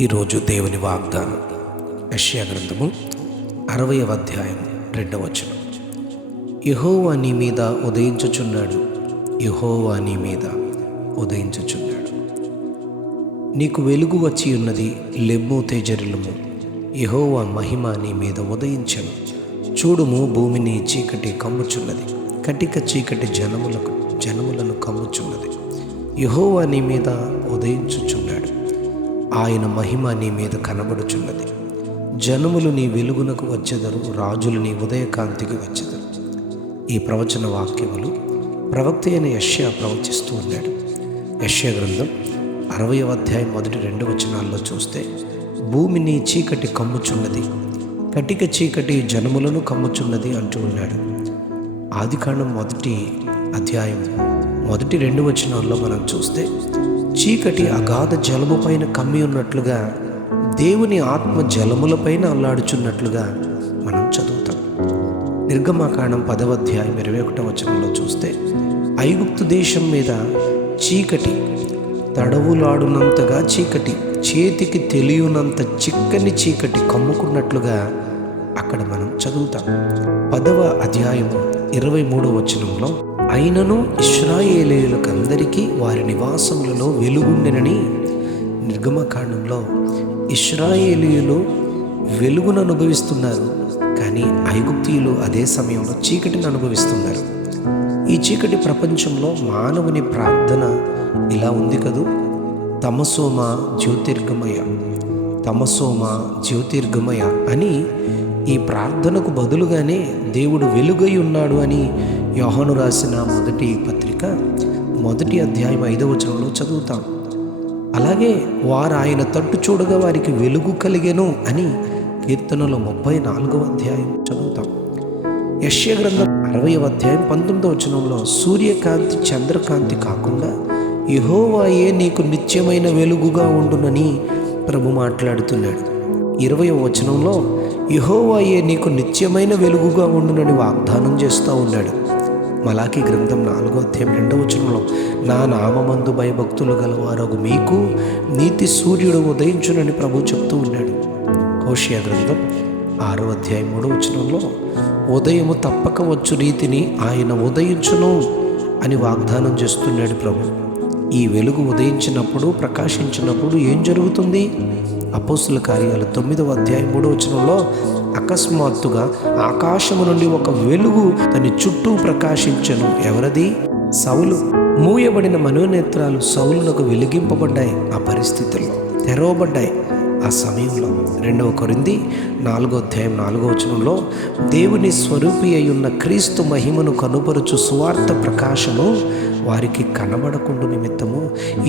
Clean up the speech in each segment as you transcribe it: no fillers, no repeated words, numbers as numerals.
ఈరోజు దేవుని వాగ్దానం యెషయా గ్రంథము 60వ అధ్యాయం 2వ వచనం. యెహోవా నీ మీద ఉదయించుచున్నాడు, యెహోవా నీ మీద ఉదయించుచున్నాడు. నీకు వెలుగు వచ్చి ఉన్నది, లెమ్ము తేజరిల్లుము, యెహోవా మహిమ నీ మీద ఉదయించెను. చూడుము, భూమిని చీకటి కమ్ముచున్నది, కటిక చీకటి జనములను కమ్ముచున్నది. యెహోవా నీ మీద ఉదయించుచున్నాడు, ఆయన మహిమ నీ మీద కనబడుచున్నది. జనములు నీ వెలుగునకు వచ్చెదరు, రాజులు నీ ఉదయకాంతికి వచ్చెదరు. ఈ ప్రవచన వాక్యములు ప్రవక్త అయిన యెషయా ప్రవచిస్తూ ఉన్నాడు. యెషయా గ్రంథం 60వ అధ్యాయం 1-2 వచనాల్లో చూస్తే, భూమిని చీకటి కమ్ముచున్నది, కటిక చీకటి జనములను కమ్ముచున్నది అంటూ ఉన్నాడు. ఆదికాండం 1వ అధ్యాయం 1-2 వచనాల్లో మనం చూస్తే, చీకటి అగాధ జలము పైన కమ్మి ఉన్నట్లుగా, దేవుని ఆత్మ జలములపైన అల్లాడుచున్నట్లుగా మనం చదువుతాం. నిర్గమాకాండం 10వ అధ్యాయం 21వ వచనంలో చూస్తే, ఐగుప్తు దేశం మీద చీకటి తడవులాడునంతగా చీకటి, చేతికి తెలియనంత చిక్కని చీకటి కమ్ముకున్నట్లుగా అక్కడ మనం చదువుతాం. 10వ అధ్యాయము 23వ వచనంలో, అయినను ఇశ్రాయేలీయులకందరికీ వారి నివాసములలో వెలుగుండెనని, నిర్గమకాండంలో ఇశ్రాయేలీయులు వెలుగును అనుభవిస్తున్నారు, కానీ ఐగుప్తీయులు అదే సమయంలో చీకటిని అనుభవిస్తున్నారు. ఈ చీకటి ప్రపంచంలో మానవుని ప్రార్థన ఇలా ఉంది కదూ, తమసోమ జ్యోతిర్గమయ, తమసోమ జ్యోతిర్గమయ అని ఈ ప్రార్థనకు బదులుగానే దేవుడు వెలుగై ఉన్నాడు అని యోహాను రాసిన మొదటి పత్రిక 1వ అధ్యాయం 5వ వచనంలో చదువుతాం. అలాగే వారు ఆయన తట్టు చూడగా వారికి వెలుగు కలిగెను అని కీర్తనలో 34వ అధ్యాయం చదువుతాం. యెషయా గ్రంథం 60వ అధ్యాయం 19వ వచనంలో, సూర్యకాంతి చంద్రకాంతి కాకుండా యెహోవాయే నీకు నిత్యమైన వెలుగుగా ఉండునని ప్రభు మాట్లాడుతున్నాడు. 20వ వచనంలో, యెహోవాయే నీకు నిత్యమైన వెలుగుగా ఉండునని వాగ్దానం చేస్తూ ఉన్నాడు. మలాకీ గ్రంథం 4వ అధ్యాయం 2వ వచనంలో, నా నామమందు భయభక్తులు గలవారగు మీకు నీతి సూర్యుడు ఉదయించునని ప్రభు చెప్తూ ఉన్నాడు. హోషేయ గ్రంథం 6వ అధ్యాయం 3వ వచనంలో, ఉదయము తప్పక వచ్చు రీతిని ఆయన ఉదయించును అని వాగ్దానం చేస్తున్నాడు ప్రభు. ఈ వెలుగు ఉదయించినప్పుడు, ప్రకాశించినప్పుడు ఏం జరుగుతుంది? అపోస్తుల కార్యాలు 9వ అధ్యాయం 3వ వచనంలో, అకస్మాత్తుగా ఆకాశము నుండి ఒక వెలుగు దాని చుట్టూ ప్రకాశించెను. ఎవరది? సౌలు. మూయబడిన మనోనేత్రాలు సౌలునకు వెలిగింపబడ్డాయి. ఆ పరిస్థితుల్లో తెరవబడ్డాయి. ఆ సమయంలో 2వ కొరింథీ 4వ అధ్యాయం 4వ వచనంలో, దేవుని స్వరూపి అయ్యున్న క్రీస్తు మహిమను కనుపరుచు సువార్త ప్రకాశము వారికి కనబడకుండు నిమిత్తము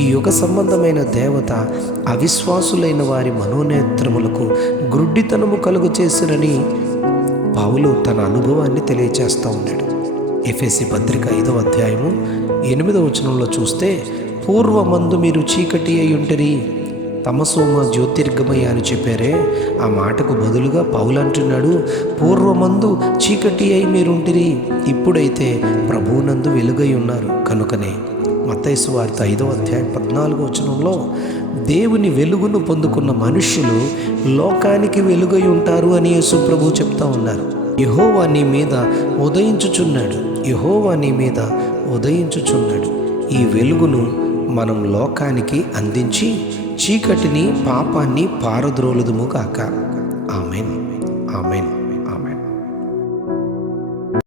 ఈ యుగ సంబంధమైన దేవత అవిశ్వాసులైన వారి మనోనేత్రములకు గ్రుడ్డితనము కలుగు చేసిరని పౌలు తన అనుభవాన్ని తెలియచేస్తూ ఉన్నాడు. ఎఫెసీ పత్రిక 5వ అధ్యాయము 8వ వచనంలో చూస్తే, పూర్వమందు మీరు చీకటి అయి ఉంటిరి, తమసోమ జ్యోతిర్గమయ అని చెప్పారే, ఆ మాటకు బదులుగా పౌలు అంటున్నాడు, పూర్వమందు చీకటి అయి మీరుంటిరి, ఇప్పుడైతే ప్రభువునందు వెలుగై ఉన్నారు. కనుకనే మత్తయి సువార్త 5వ అధ్యాయం 14వ వచనంలో, దేవుని వెలుగును పొందుకున్న మనుష్యులు లోకానికి వెలుగై ఉంటారు అని యేసు ప్రభు చెప్తా ఉన్నారు. యెహోవా నీ మీద ఉదయించుచున్నాడు, యెహోవా నీ మీద ఉదయించుచున్నాడు. ఈ వెలుగును మనం లోకానికి అందించి చీకటిని, పాపాన్ని పారద్రోలుదుము గాక. Amen, amen.